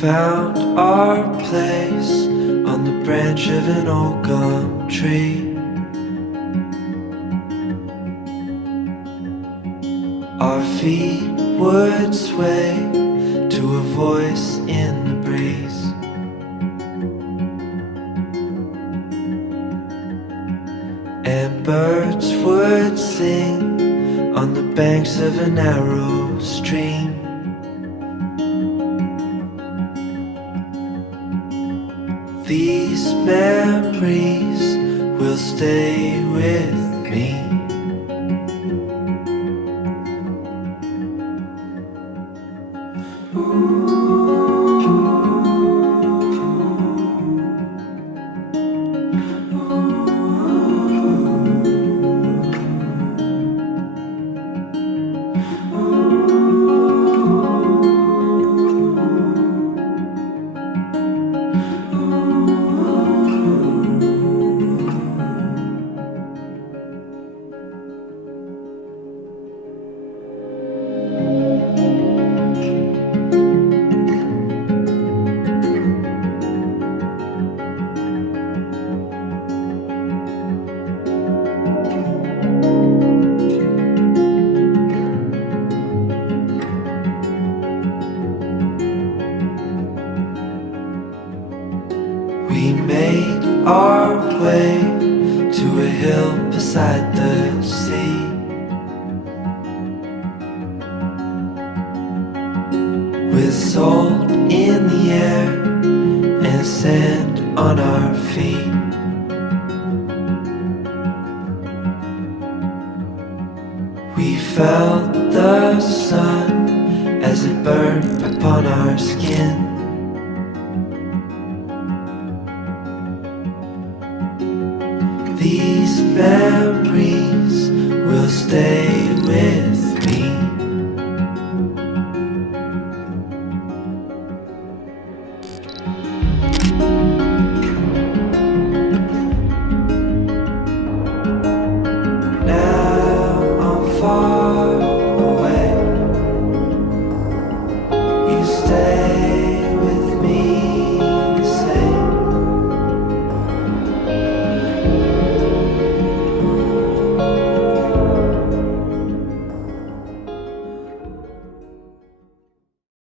found our place on the branch of an old gum tree. Our feet would sway to a voice in the breeze. And birds would sing on the banks of a narrow stream. These memories will stay with me. We made our way to a hill beside the sea. With salt in the air and sand on our feet. We felt the sun as it burned upon our skin. These memories will stay with